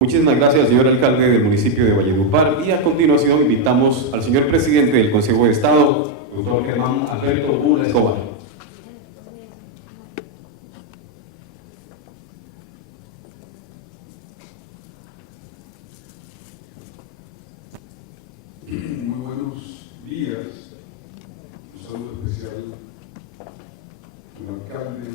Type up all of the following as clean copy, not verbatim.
Muchísimas gracias, señor alcalde del municipio de Valledupar, y a continuación invitamos al señor presidente del Consejo de Estado, doctor Germán Alberto Bula Escobar. Muy buenos días. Un saludo especial al alcalde,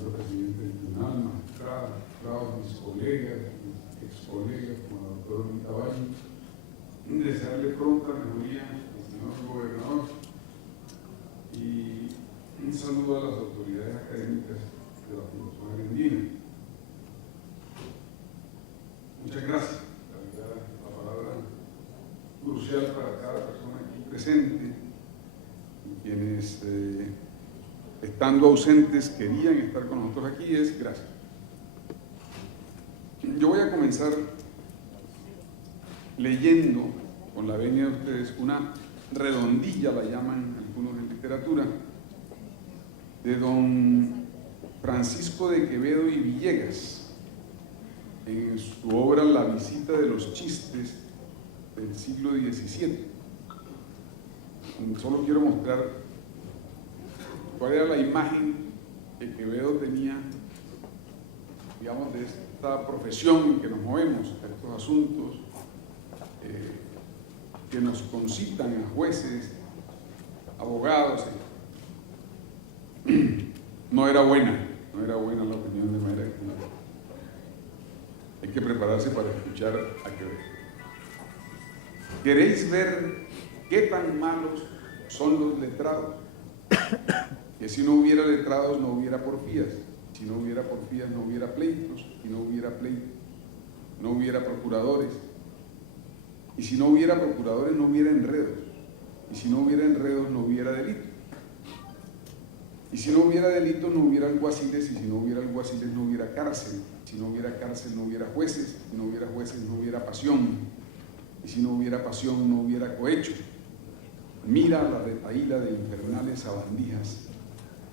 al presidente del tribunal, magistrados, mis colegas, mis excolegas, como el doctor Mitabaño. Desearle pronta mejoría al señor gobernador y un saludo a las autoridades académicas de la Fundación Argentina. Muchas gracias. La palabra crucial para cada persona aquí presente, y quienes estando ausentes querían estar con nosotros aquí, es gracias. Yo voy a comenzar leyendo, con la venia de ustedes, una redondilla, la llaman algunos en literatura, de don Francisco de Quevedo y Villegas, en su obra La visita de los chistes del siglo XVII. Solo quiero mostrar cuál era la imagen que Quevedo tenía, digamos, de esta profesión en que nos movemos, de estos asuntos que nos concitan a jueces, abogados. No era buena la opinión, de manera que hay que prepararse para escuchar a Quevedo. ¿Queréis ver qué tan malos son los letrados? Que si no hubiera letrados no hubiera porfías, si no hubiera porfías no hubiera pleitos, si no hubiera pleitos no hubiera procuradores, y si no hubiera procuradores no hubiera enredos, y si no hubiera enredos no hubiera delitos, y si no hubiera delitos no hubiera alguaciles, y si no hubiera alguaciles no hubiera cárcel, si no hubiera cárcel no hubiera jueces, si no hubiera jueces no hubiera pasión, y si no hubiera pasión no hubiera cohecho. Mira la retahíla de infernales sabandijas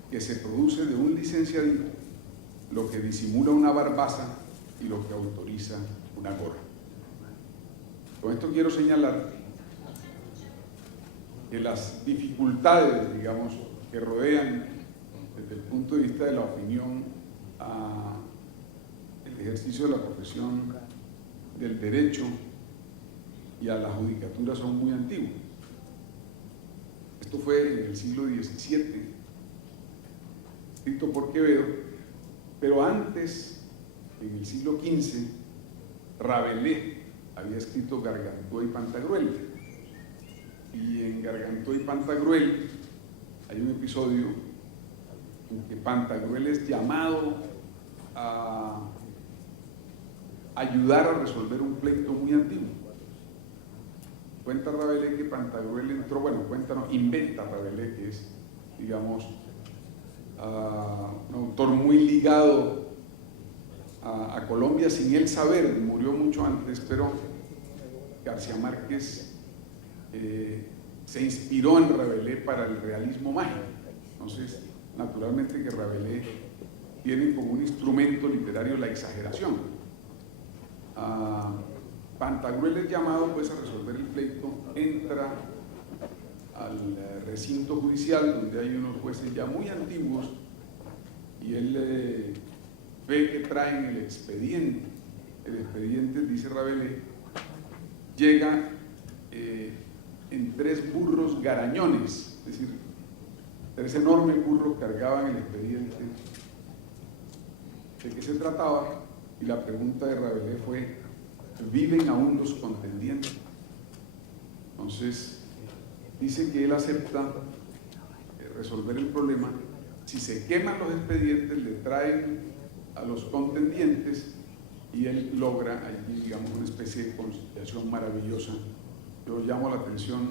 que se produce de un licenciadito, lo que disimula una barbaza y lo que autoriza una gorra. Con esto quiero señalar que las dificultades, digamos, que rodean desde el punto de vista de la opinión el ejercicio de la profesión del derecho y a la judicatura son muy antiguos. Esto fue en el siglo XVII, escrito por Quevedo, pero antes, en el siglo XV, Rabelais había escrito Gargantúa y Pantagruel. Y en Gargantúa y Pantagruel hay un episodio en que Pantagruel es llamado a ayudar a resolver un pleito muy antiguo. Cuenta Rabelais que Pantagruel entró, inventa Rabelais, que es, digamos, un autor muy ligado a Colombia sin él saber, murió mucho antes, pero García Márquez se inspiró en Rabelais para el realismo mágico. Entonces, naturalmente que Rabelais tiene como un instrumento literario la exageración. Pantagruel es llamado pues a resolver el pleito, entra al recinto judicial donde hay unos jueces ya muy antiguos y él ve que traen el expediente. El expediente, dice Rabelais, llega en 3 burros garañones, es decir, 3 enormes burros cargaban el expediente. ¿De qué se trataba? Y la pregunta de Rabelais fue: ¿viven aún los contendientes? Entonces, dice que él acepta resolver el problema. Si se queman los expedientes, le traen a los contendientes y él logra allí, digamos, una especie de conciliación maravillosa. Yo llamo la atención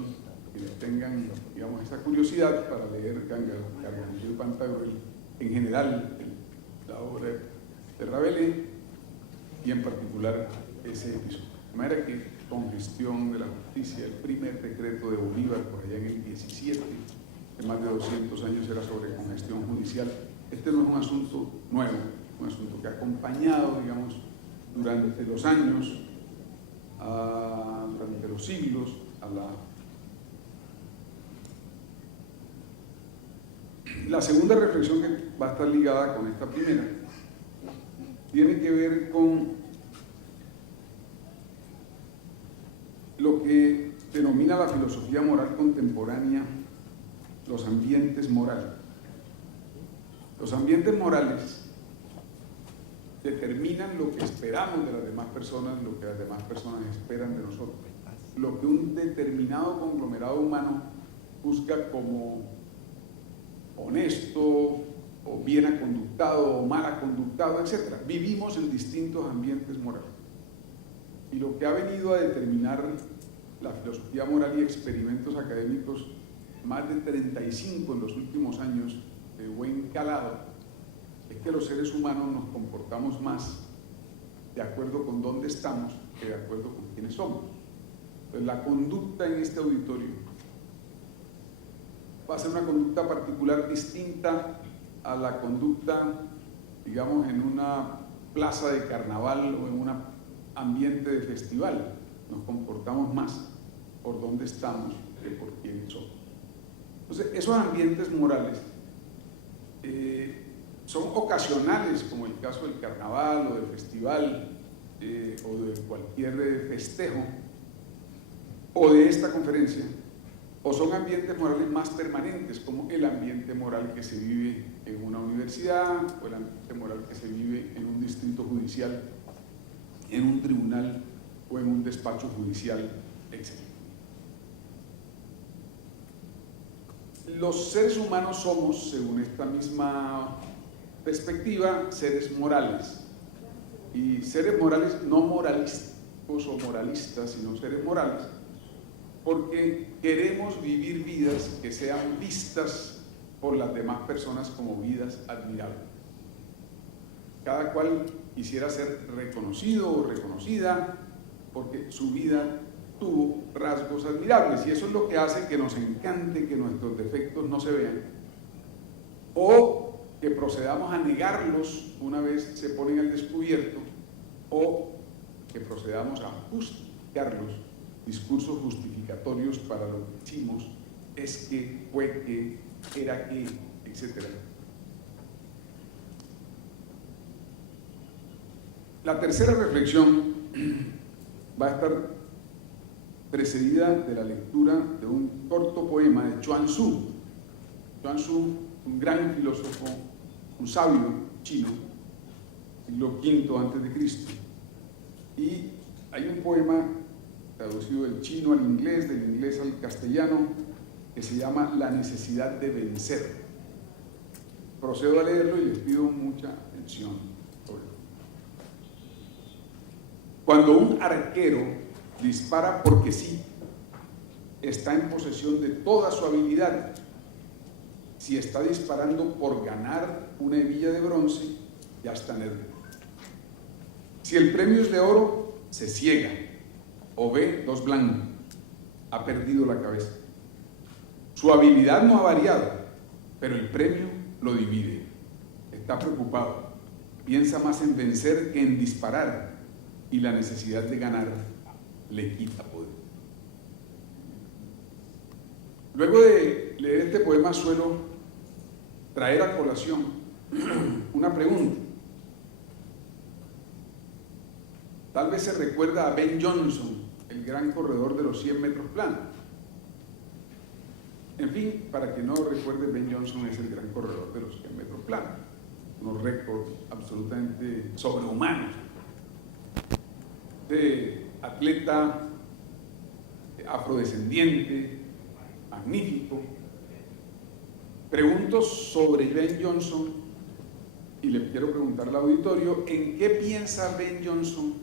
que tengan, digamos, esa curiosidad para leer Gargantúa y Pantagruel, en general la obra de Rabelais y en particular ese episodio. De manera que congestión de la justicia, el primer decreto de Bolívar por allá en el 17, de más de 200 años, era sobre congestión judicial. Este no es un asunto nuevo, un asunto que ha acompañado, digamos, durante los años, durante los siglos, La segunda reflexión que va a estar ligada con esta primera tiene que ver con lo que denomina la filosofía moral contemporánea los ambientes morales. Los ambientes morales determinan lo que esperamos de las demás personas, lo que las demás personas esperan de nosotros, lo que un determinado conglomerado humano juzga como honesto o bien aconductado o mal aconductado, etc. Vivimos en distintos ambientes morales. Y lo que ha venido a determinar la filosofía moral y experimentos académicos, más de 35 en los últimos años, de buen calado, es que los seres humanos nos comportamos más de acuerdo con dónde estamos que de acuerdo con quiénes somos. Entonces, la conducta en este auditorio va a ser una conducta particular distinta a la conducta, digamos, en una plaza de carnaval o en un ambiente de festival. Nos comportamos más por dónde estamos que por quiénes somos. Entonces, esos ambientes morales son ocasionales, como el caso del carnaval o del festival o de cualquier festejo o de esta conferencia, o son ambientes morales más permanentes, como el ambiente moral que se vive en una universidad, o el ambiente moral que se vive en un distrito judicial, en un tribunal o en un despacho judicial, etc. Los seres humanos somos, según esta misma perspectiva, seres morales. Y seres morales no moralistas o moralistas, sino seres morales, porque queremos vivir vidas que sean vistas por las demás personas como vidas admirables. Cada cual quisiera ser reconocido o reconocida porque su vida tuvo rasgos admirables, y eso es lo que hace que nos encante que nuestros defectos no se vean, o que procedamos a negarlos una vez se ponen al descubierto, o que procedamos a justificarlos, discursos justificatorios para lo que hicimos, es que, fue que, era que, etc. La tercera reflexión va a estar precedida de la lectura de un corto poema de Chuang Tzu. Chuang Tzu, un gran filósofo, un sabio chino, siglo V a.C. Y hay un poema traducido del chino al inglés, del inglés al castellano, que se llama La necesidad de vencer. Procedo a leerlo y les pido mucha atención sobre él. Cuando un arquero dispara porque sí, está en posesión de toda su habilidad. Si está disparando por ganar una hebilla de bronce, ya está nervioso. Si el premio es de oro, se ciega o ve dos blancos, ha perdido la cabeza. Su habilidad no ha variado, pero el premio lo divide. Está preocupado, piensa más en vencer que en disparar, y la necesidad de ganar le quita poder. Luego de leer este poema suelo traer a colación una pregunta. Tal vez se recuerda a Ben Johnson, el gran corredor de los 100 metros planos. En fin, para que no recuerde, Ben Johnson es el gran corredor de los 100 metros planos. Unos récords absolutamente sobrehumanos. De atleta afrodescendiente, magnífico. Pregunto sobre Ben Johnson y le quiero preguntar al auditorio, ¿en qué piensa Ben Johnson?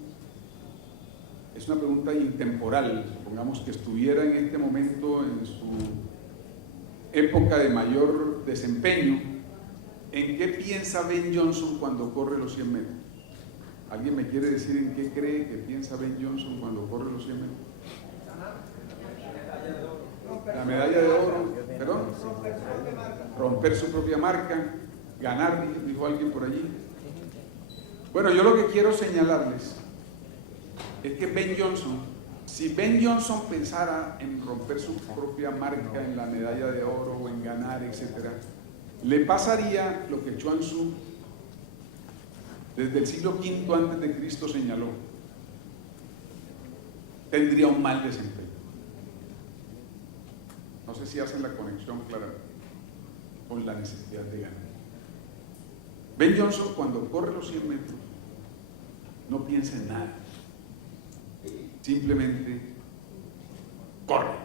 Es una pregunta intemporal, supongamos que estuviera en este momento en su época de mayor desempeño. ¿En qué piensa Ben Johnson cuando corre los 100 metros? ¿Alguien me quiere decir en qué cree que piensa Ben Johnson cuando corre los 100 metros? La medalla de oro, ¿perdón? Romper su propia marca, ganar, dijo alguien por allí. Bueno, yo lo que quiero señalarles es que Ben Johnson, si Ben Johnson pensara en romper su propia marca en la medalla de oro o en ganar, etc., le pasaría lo que Chuang Tzu desde el siglo V antes de Cristo señaló: tendría un mal desempeño. No sé si hacen la conexión clara con la necesidad de ganar. Ben Johnson, cuando corre los 100 metros, no piensa en nada, simplemente corre.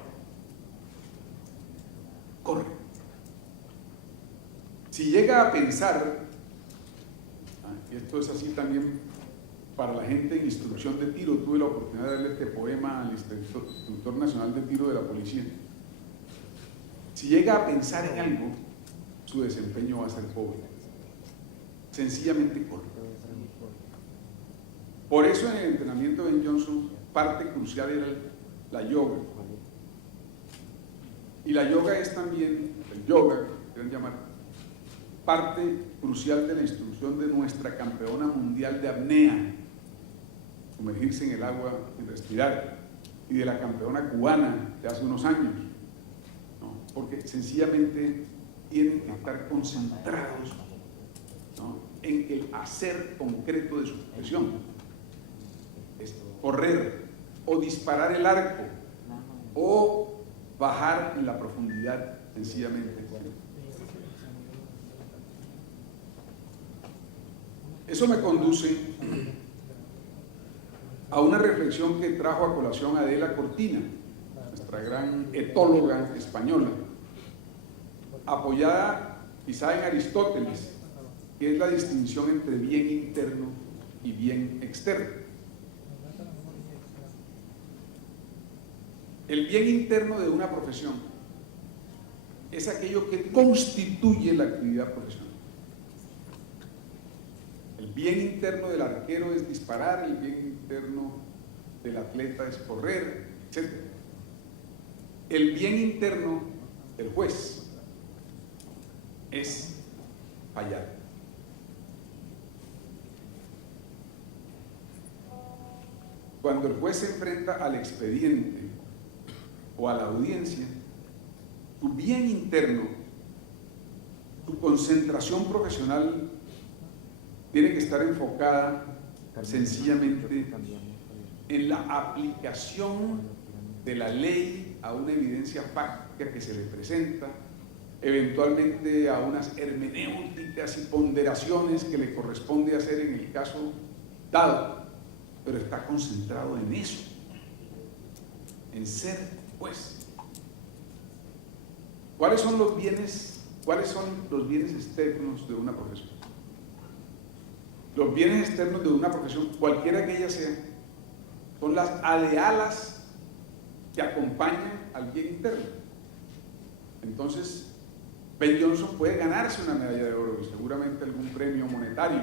Si llega a pensar, y esto es así también para la gente en instrucción de tiro, tuve la oportunidad de leer este poema al instructor nacional de tiro de la policía. Si llega a pensar en algo, su desempeño va a ser pobre. Sencillamente corre. Por eso en el entrenamiento de Ben Johnson, parte crucial era la yoga. Y la yoga es también, el yoga, que quieren llamar, parte crucial de la instrucción de nuestra campeona mundial de apnea, sumergirse en el agua y respirar, y de la campeona cubana de hace unos años, ¿no? Porque sencillamente tienen que estar concentrados, ¿no?, en el hacer concreto de su profesión. Es correr o disparar el arco o bajar en la profundidad, sencillamente. Eso me conduce a una reflexión que trajo a colación Adela Cortina, nuestra gran etóloga española, apoyada quizá en Aristóteles, que es la distinción entre bien interno y bien externo. El bien interno de una profesión es aquello que constituye la actividad profesional. El bien interno del arquero es disparar, el bien interno del atleta es correr, etc. El bien interno del juez es fallar. Cuando el juez se enfrenta al expediente o a la audiencia, tu bien interno, tu concentración profesional tiene que estar enfocada sencillamente en la aplicación de la ley a una evidencia fáctica que se le presenta, eventualmente a unas hermenéuticas y ponderaciones que le corresponde hacer en el caso dado, pero está concentrado en eso, en ser juez. ¿Cuáles son los bienes externos de una profesión? Los bienes externos de una profesión, cualquiera que ella sea, son las adealas que acompañan al bien interno. Entonces, Ben Johnson puede ganarse una medalla de oro y seguramente algún premio monetario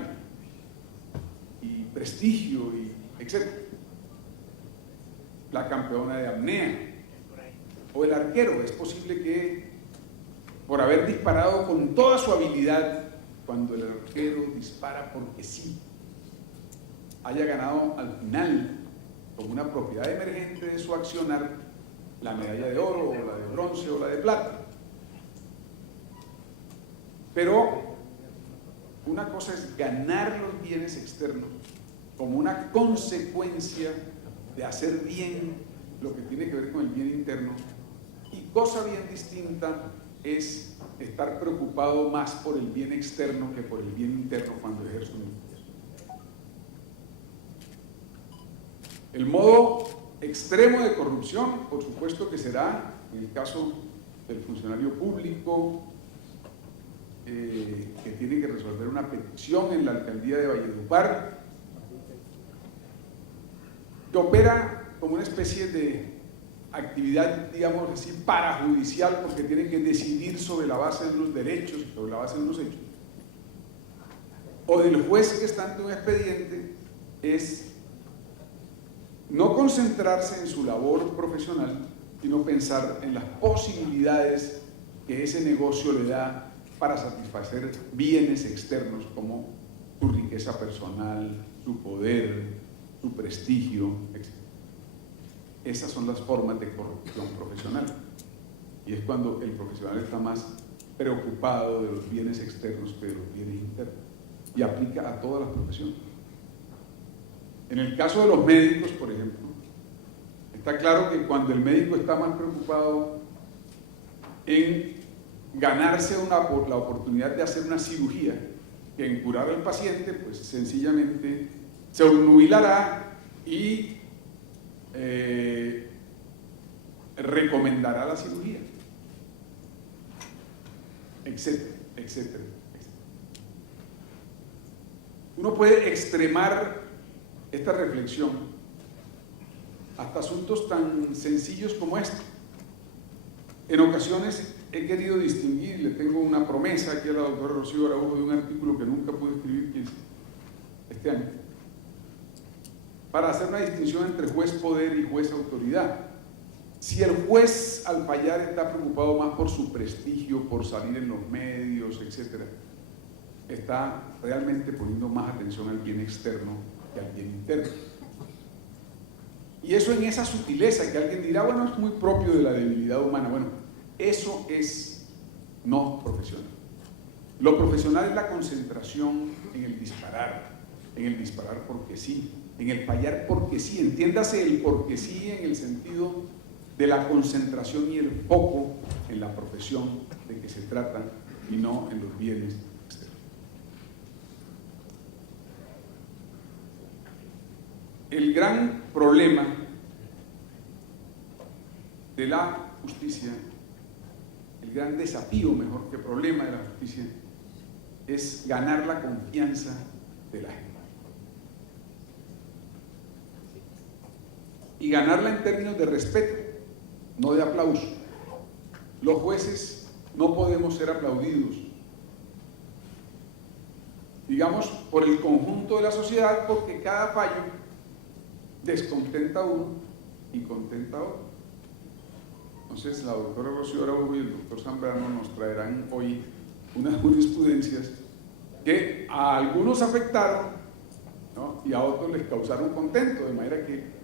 y prestigio, y etc. La campeona de apnea o el arquero, es posible que por haber disparado con toda su habilidad, cuando el arquero dispara porque sí, haya ganado al final, como una propiedad emergente de su accionar, la medalla de oro, o la de bronce, o la de plata. Pero una cosa es ganar los bienes externos como una consecuencia de hacer bien lo que tiene que ver con el bien interno, y cosa bien distinta es estar preocupado más por el bien externo que por el bien interno cuando ejerce un impuesto. El modo extremo de corrupción, por supuesto que será en el caso del funcionario público que tiene que resolver una petición en la alcaldía de Valledupar, que opera como una especie de actividad, digamos así, parajudicial, porque tiene que decidir sobre la base de unos derechos, sobre la base de unos hechos, o del juez que está ante un expediente, es no concentrarse en su labor profesional, sino pensar en las posibilidades que ese negocio le da para satisfacer bienes externos como su riqueza personal, su poder, su prestigio, etc. Esas son las formas de corrupción profesional. Y es cuando el profesional está más preocupado de los bienes externos que de los bienes internos. Y aplica a todas las profesiones. En el caso de los médicos, por ejemplo, está claro que cuando el médico está más preocupado en ganarse la oportunidad de hacer una cirugía que en curar al paciente, pues sencillamente se obnubilará y recomendará la cirugía, etcétera, etcétera. Uno puede extremar esta reflexión hasta asuntos tan sencillos como este. En ocasiones he querido distinguir, le tengo una promesa aquí a la doctora Rocío Araujo de un artículo que nunca pude escribir este año, para hacer una distinción entre juez poder y juez autoridad. Si el juez al fallar está preocupado más por su prestigio, por salir en los medios, etc., está realmente poniendo más atención al bien externo que al bien interno. Y eso en esa sutileza que alguien dirá, bueno, es muy propio de la debilidad humana. Bueno, eso es no profesional. Lo profesional es la concentración en el disparar porque sí, en el fallar porque sí. Entiéndase el porque sí en el sentido de la concentración y el foco en la profesión de que se trata y no en los bienes externos. El gran problema de la justicia, el gran desafío, mejor que problema de la justicia, es ganar la confianza de la gente. Y ganarla en términos de respeto, no de aplauso. Los jueces no podemos ser aplaudidos, digamos, por el conjunto de la sociedad, porque cada fallo descontenta a uno y contenta a otro. Entonces la doctora Rocío Araujo y el doctor Zambrano nos traerán hoy unas jurisprudencias que a algunos afectaron, ¿no?, y a otros les causaron contento, de manera que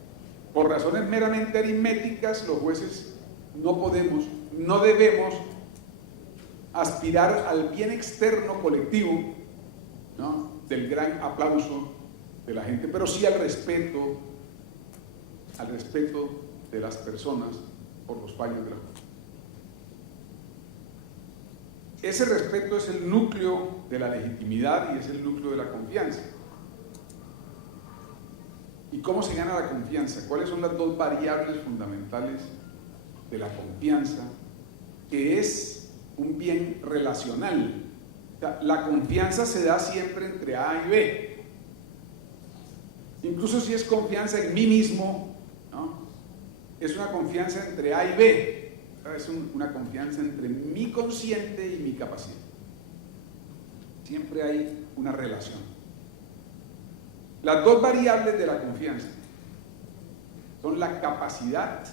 por razones meramente aritméticas los jueces no podemos, no debemos aspirar al bien externo colectivo, ¿no?, del gran aplauso de la gente, pero sí al respeto de las personas por los fallos de la justicia. Ese respeto es el núcleo de la legitimidad y es el núcleo de la confianza. ¿Y cómo se gana la confianza? ¿Cuáles son las dos variables fundamentales de la confianza? Que es un bien relacional. O sea, la confianza se da siempre entre A y B. Incluso si es confianza en mí mismo, ¿no?, es una confianza entre A y B. Es una confianza entre mi consciente y mi capacidad. Siempre hay una relación. Las dos variables de la confianza son la capacidad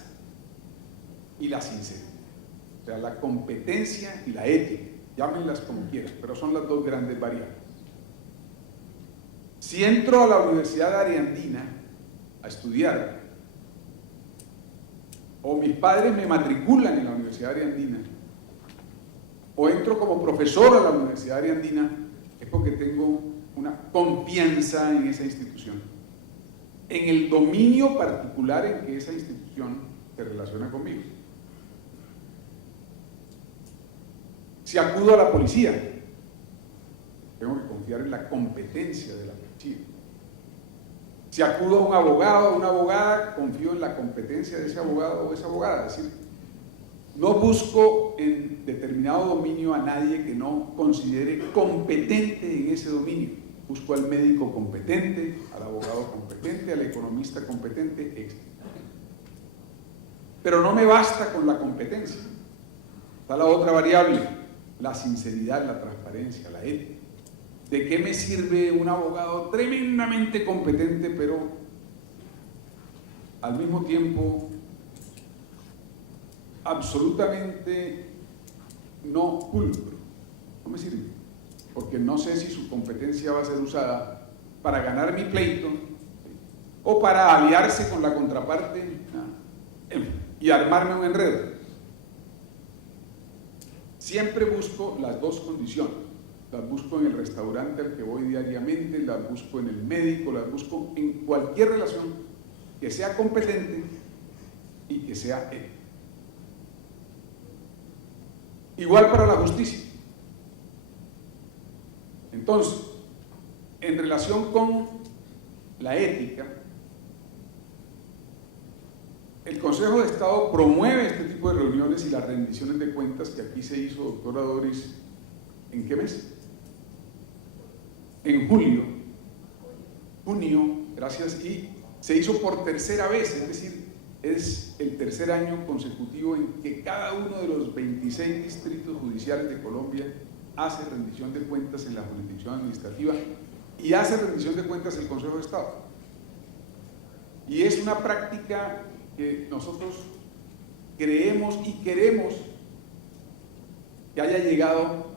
y la sinceridad. O sea, la competencia y la ética. Llámenlas como quieran, pero son las dos grandes variables. Si entro a la Universidad de Ariandina a estudiar, o mis padres me matriculan en la Universidad de Ariandina, o entro como profesor a la Universidad de Ariandina, es porque tengo una confianza en esa institución, en el dominio particular en que esa institución se relaciona conmigo. Si acudo a la policía, tengo que confiar en la competencia de la policía. Si acudo a un abogado o una abogada, confío en la competencia de ese abogado o esa abogada. Es decir, no busco en determinado dominio a nadie que no considere competente en ese dominio. Busco al médico competente, al abogado competente, al economista competente, etc. Pero no me basta con la competencia. Está la otra variable, la sinceridad, la transparencia, la ética. ¿De qué me sirve un abogado tremendamente competente, pero al mismo tiempo absolutamente no pulcro? No me sirve. porque no sé si su competencia va a ser usada para ganar mi pleito o para aliarse con la contraparte y armarme un enredo. Siempre busco las dos condiciones. Las busco en el restaurante al que voy diariamente, las busco en el médico, las busco en cualquier relación que sea competente y que sea ética. Igual para la justicia. Entonces, en relación con la ética, el Consejo de Estado promueve este tipo de reuniones y las rendiciones de cuentas que aquí se hizo, doctora Doris, ¿en qué mes? En junio, gracias, y se hizo por tercera vez, es decir, es el tercer año consecutivo en que cada uno de los 26 distritos judiciales de Colombia hace rendición de cuentas en la jurisdicción administrativa y hace rendición de cuentas el Consejo de Estado. Y es una práctica que nosotros creemos y queremos que haya llegado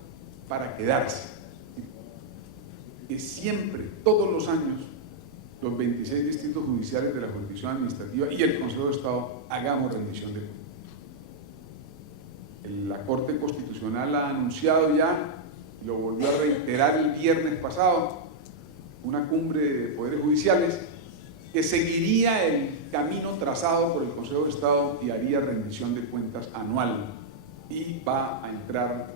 para quedarse. Que siempre, todos los años, los 26 distritos judiciales de la jurisdicción administrativa y el Consejo de Estado hagamos rendición de cuentas. La Corte Constitucional ha anunciado ya, lo volvió a reiterar el viernes pasado, una cumbre de poderes judiciales, que seguiría el camino trazado por el Consejo de Estado y haría rendición de cuentas anual, y va a entrar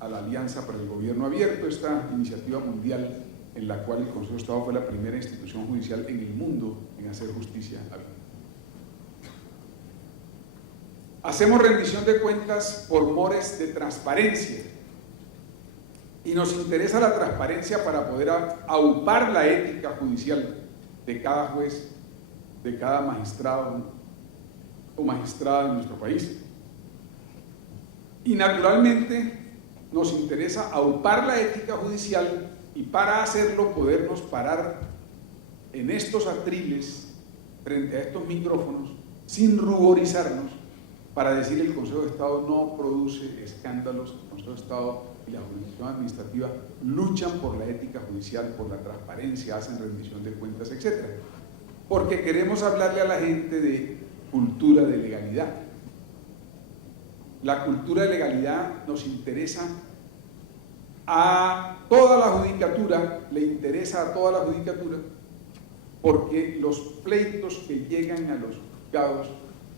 a la Alianza para el Gobierno Abierto, esta iniciativa mundial en la cual el Consejo de Estado fue la primera institución judicial en el mundo en hacer justicia abierta. Hacemos rendición de cuentas por mores de transparencia y nos interesa la transparencia para poder aupar la ética judicial de cada juez, de cada magistrado o magistrada en nuestro país. Y naturalmente nos interesa aupar la ética judicial y para hacerlo podernos parar en estos atriles frente a estos micrófonos sin ruborizarnos para decir el Consejo de Estado no produce escándalos, el Consejo de Estado y la jurisdicción administrativa luchan por la ética judicial, por la transparencia, hacen rendición de cuentas, etc. Porque queremos hablarle a la gente de cultura de legalidad. La cultura de legalidad nos interesa a toda la judicatura, le interesa a toda la judicatura, porque los pleitos que llegan a los juzgados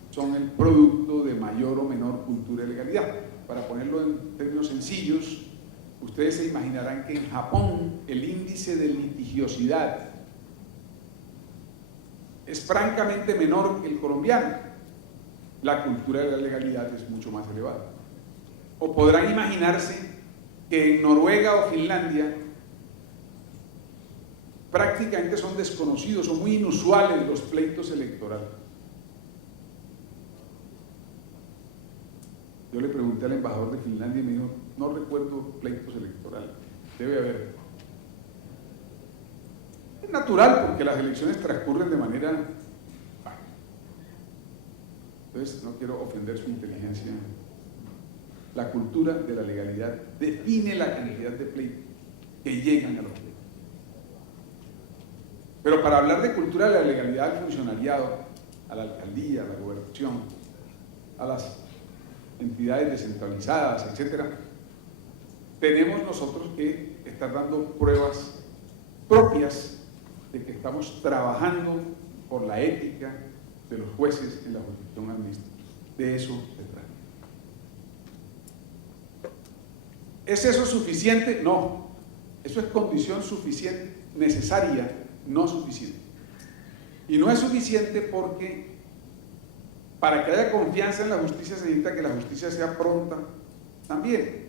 son el producto de mayor o menor cultura de legalidad. Para ponerlo en términos sencillos, ustedes se imaginarán que en Japón el índice de litigiosidad es francamente menor que el colombiano. La cultura de la legalidad es mucho más elevada. O podrán imaginarse que en Noruega o Finlandia prácticamente son desconocidos, son muy inusuales los pleitos electorales. Yo le pregunté al embajador de Finlandia y me dijo, no recuerdo pleitos electorales, debe haber. Es natural porque las elecciones transcurren de manera... Entonces no quiero ofender su inteligencia. La cultura de la legalidad define la cantidad de pleitos que llegan a los pleitos. Pero para hablar de cultura de la legalidad al funcionariado, a la alcaldía, a la gobernación, a las entidades descentralizadas, etcétera, tenemos nosotros que estar dando pruebas propias de que estamos trabajando por la ética de los jueces en la jurisdicción administrativa. De eso se trata. ¿Es eso suficiente? No. Eso es condición suficiente, necesaria, no suficiente. Y no es suficiente porque para que haya confianza en la justicia se necesita que la justicia sea pronta también.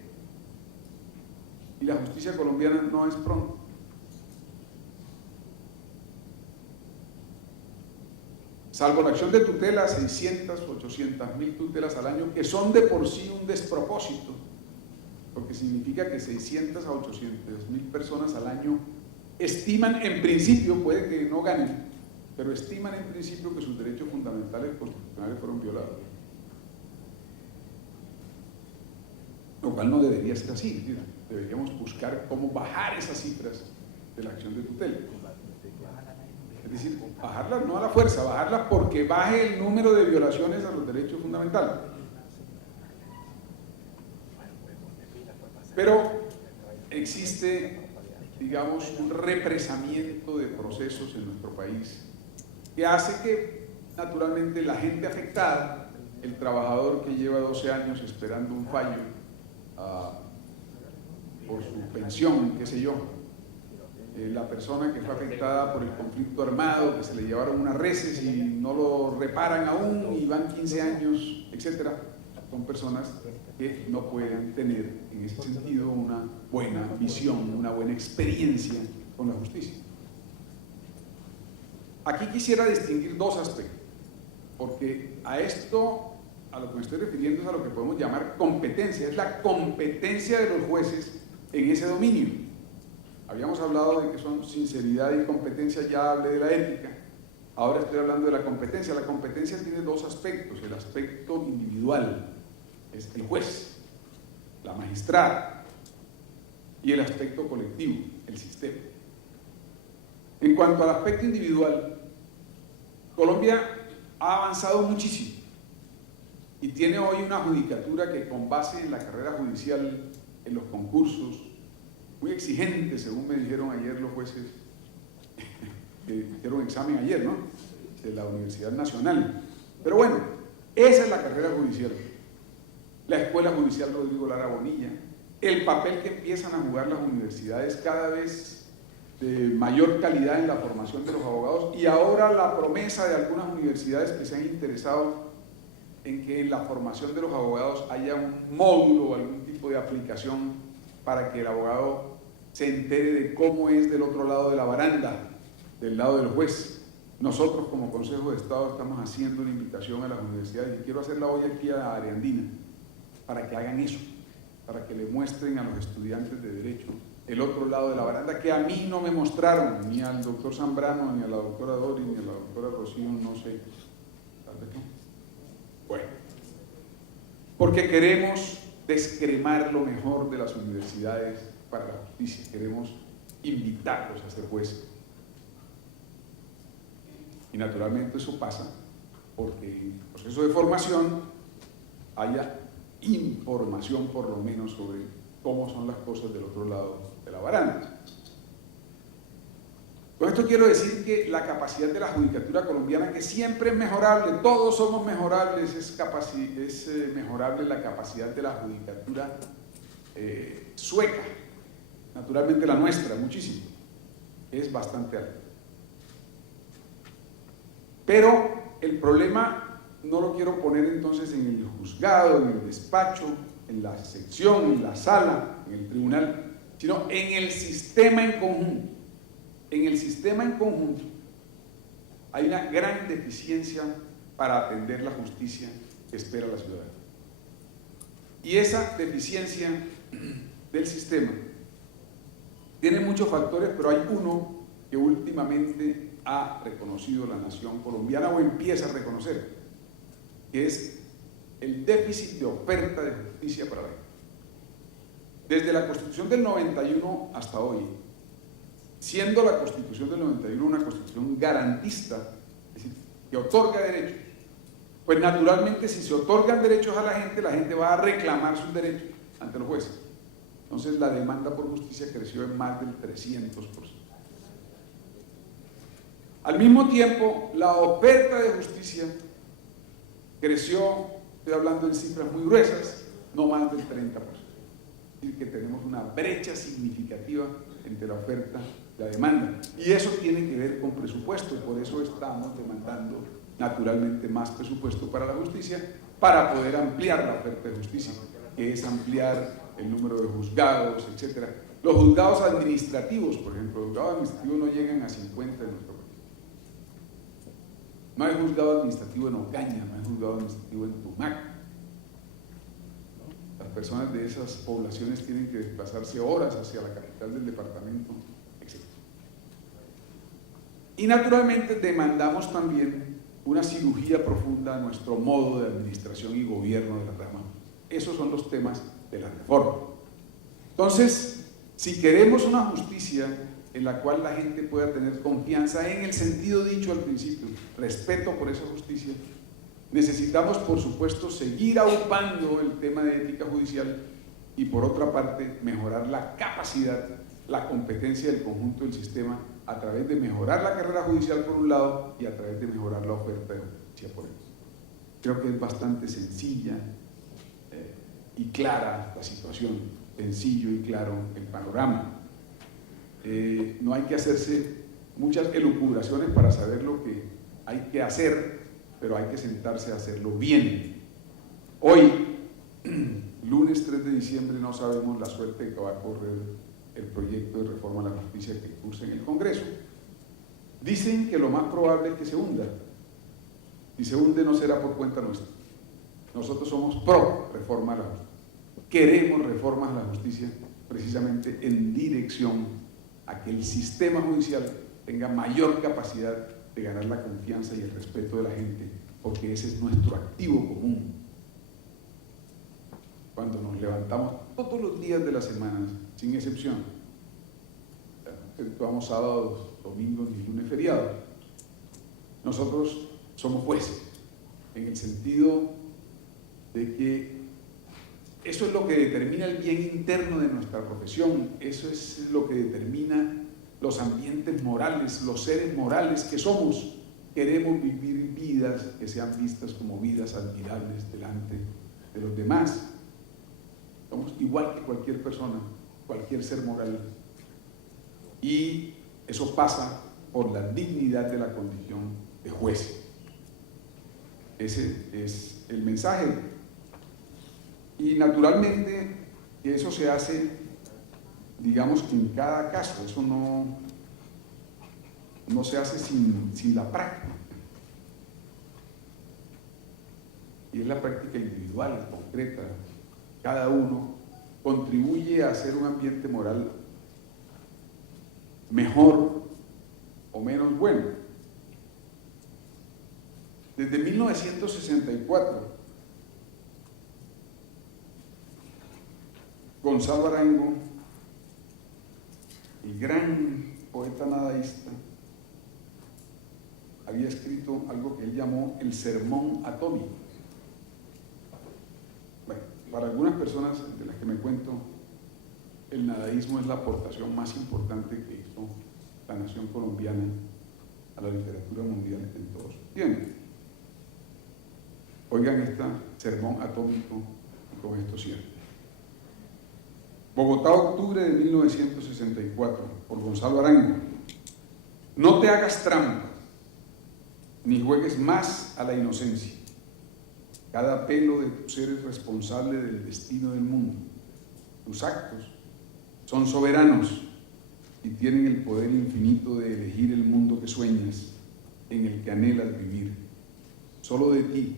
Y la justicia colombiana no es pronta. Salvo la acción de tutela, 600, 800.000 tutelas al año, que son de por sí un despropósito, porque significa que 600 a 800.000 personas al año estiman en principio, puede que no ganen, pero estiman en principio que sus derechos fundamentales constitucionales fueron violados. lo cual no debería ser así. Es decir, deberíamos buscar cómo bajar esas cifras de la acción de tutela. Es decir, bajarlas no a la fuerza, bajarlas porque baje el número de violaciones a los derechos fundamentales. Pero existe, digamos, un represamiento de procesos en nuestro país que hace que, naturalmente, la gente afectada, el trabajador que lleva 12 años esperando un fallo por su pensión, qué sé yo, la persona que fue afectada por el conflicto armado, que se le llevaron unas reses y no lo reparan aún y van 15 años, etcétera, son personas que no pueden tener en ese sentido una buena visión, una buena experiencia con la justicia. Aquí quisiera distinguir dos aspectos, porque a esto, a lo que me estoy refiriendo es a lo que podemos llamar competencia, es la competencia de los jueces en ese dominio. Habíamos hablado de que son sinceridad y competencia, ya hablé de la ética, ahora estoy hablando de la competencia. La competencia tiene dos aspectos: el aspecto individual, es el juez, la magistrada, y el aspecto colectivo, el sistema. En cuanto al aspecto individual, Colombia ha avanzado muchísimo y tiene hoy una judicatura que, con base en la carrera judicial, en los concursos, muy exigente, según me dijeron ayer los jueces que hicieron examen ayer, ¿no?, de la Universidad Nacional. Pero bueno, esa es la carrera judicial. La Escuela Judicial Rodrigo Lara Bonilla, el papel que empiezan a jugar las universidades cada vez de mayor calidad en la formación de los abogados, y ahora la promesa de algunas universidades que se han interesado en que en la formación de los abogados haya un módulo o algún tipo de aplicación para que el abogado se entere de cómo es del otro lado de la baranda, del lado del juez. Nosotros, como Consejo de Estado, estamos haciendo una invitación a las universidades, y quiero hacerla hoy aquí a Ariandina, para que hagan eso, para que le muestren a los estudiantes de Derecho el otro lado de la baranda, que a mí no me mostraron, ni al doctor Zambrano, ni a la doctora Dori, ni a la doctora Rocío, no sé, tal vez no. Bueno, porque queremos descremar lo mejor de las universidades para la justicia, queremos invitarlos a ser jueces. Y naturalmente eso pasa porque en el proceso de formación haya información, por lo menos, sobre cómo son las cosas del otro lado de la baranda. Con esto quiero decir que la capacidad de la judicatura colombiana, que siempre es mejorable, todos somos mejorables, es mejorable la capacidad de la judicatura sueca, naturalmente la nuestra, muchísimo, es bastante alta. Pero el problema no lo quiero poner entonces en el juzgado, en el despacho, en la sección, en la sala, en el tribunal, sino en el sistema en conjunto. En el sistema en conjunto hay una gran deficiencia para atender la justicia que espera la ciudadanía. Y esa deficiencia del sistema tiene muchos factores, pero hay uno que últimamente ha reconocido la nación colombiana, o empieza a reconocer, que es el déficit de oferta de justicia para la gente. Desde la Constitución del 91 hasta hoy, siendo la Constitución del 91 una Constitución garantista, es decir, que otorga derechos, pues naturalmente, si se otorgan derechos a la gente va a reclamar sus derechos ante los jueces. Entonces la demanda por justicia creció en más del 300%. Al mismo tiempo, la oferta de justicia creció, estoy hablando en cifras muy gruesas, no más del 30%. Es decir, que tenemos una brecha significativa entre la oferta y la demanda. Y eso tiene que ver con presupuesto, y por eso estamos demandando naturalmente más presupuesto para la justicia, para poder ampliar la oferta de justicia, que es ampliar el número de juzgados, etc. Los juzgados administrativos, por ejemplo, los juzgados administrativos no llegan a 50 en nuestro país. No hay juzgado administrativo en Ocaña, no hay juzgado administrativo en Tumac. Las personas de esas poblaciones tienen que desplazarse horas hacia la capital del departamento, etc. Y naturalmente demandamos también una cirugía profunda a nuestro modo de administración y gobierno de la rama. Esos son los temas de la reforma. Entonces, si queremos una justicia en la cual la gente pueda tener confianza en el sentido dicho al principio, respeto por esa justicia, necesitamos, por supuesto, seguir aupando el tema de ética judicial y, por otra parte, mejorar la capacidad, la competencia del conjunto del sistema a través de mejorar la carrera judicial por un lado y a través de mejorar la oferta de justicia por el otro. Creo que es bastante sencilla y clara la situación, sencillo y claro el panorama. No hay que hacerse muchas elucubraciones para saber lo que hay que hacer, pero hay que sentarse a hacerlo bien. Hoy, lunes 3 de diciembre, no sabemos la suerte que va a correr el proyecto de reforma a la justicia que cursa en el Congreso. Dicen que lo más probable es que se hunda. Si se hunde no será por cuenta nuestra. Nosotros somos pro reforma a la justicia. Queremos reformas a la justicia precisamente en dirección a que el sistema judicial tenga mayor capacidad de ganar la confianza y el respeto de la gente, porque ese es nuestro activo común. Cuando nos levantamos todos los días de la semana, sin excepción, no efectuamos sábados, domingos ni lunes feriados, nosotros somos jueces, en el sentido de que eso es lo que determina el bien interno de nuestra profesión, eso es lo que determina los ambientes morales, los seres morales que somos. Queremos vivir vidas que sean vistas como vidas admirables delante de los demás. Somos igual que cualquier persona, cualquier ser moral. Y eso pasa por la dignidad de la condición de juez. Ese es el mensaje. Y naturalmente que eso se hace, digamos que en cada caso, eso no se hace sin la práctica. Y es la práctica individual, concreta. Cada uno contribuye a hacer un ambiente moral mejor o menos bueno. Desde 1964, Gonzalo Arango, el gran poeta nadaísta, había escrito algo que él llamó el sermón atómico. Bueno, para algunas personas de las que me cuento, el nadaísmo es la aportación más importante que hizo la nación colombiana a la literatura mundial en todos sus tiempos. Oigan este sermón atómico y con esto cierro. Bogotá, octubre de 1964, por Gonzalo Arango. No te hagas trampa, ni juegues más a la inocencia. Cada pelo de tu ser es responsable del destino del mundo. Tus actos son soberanos y tienen el poder infinito de elegir el mundo que sueñas, en el que anhelas vivir. Solo de ti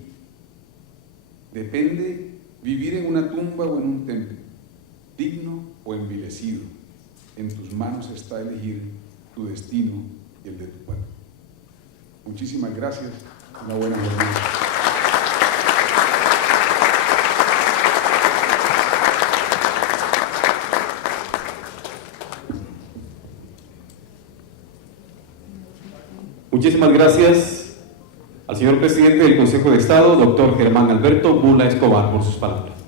depende vivir en una tumba o en un templo, digno o envilecido. En tus manos está elegir tu destino y el de tu patria. Muchísimas gracias. Una buena jornada. Muchísimas gracias al señor presidente del Consejo de Estado, doctor Germán Alberto Bula Escobar, por sus palabras.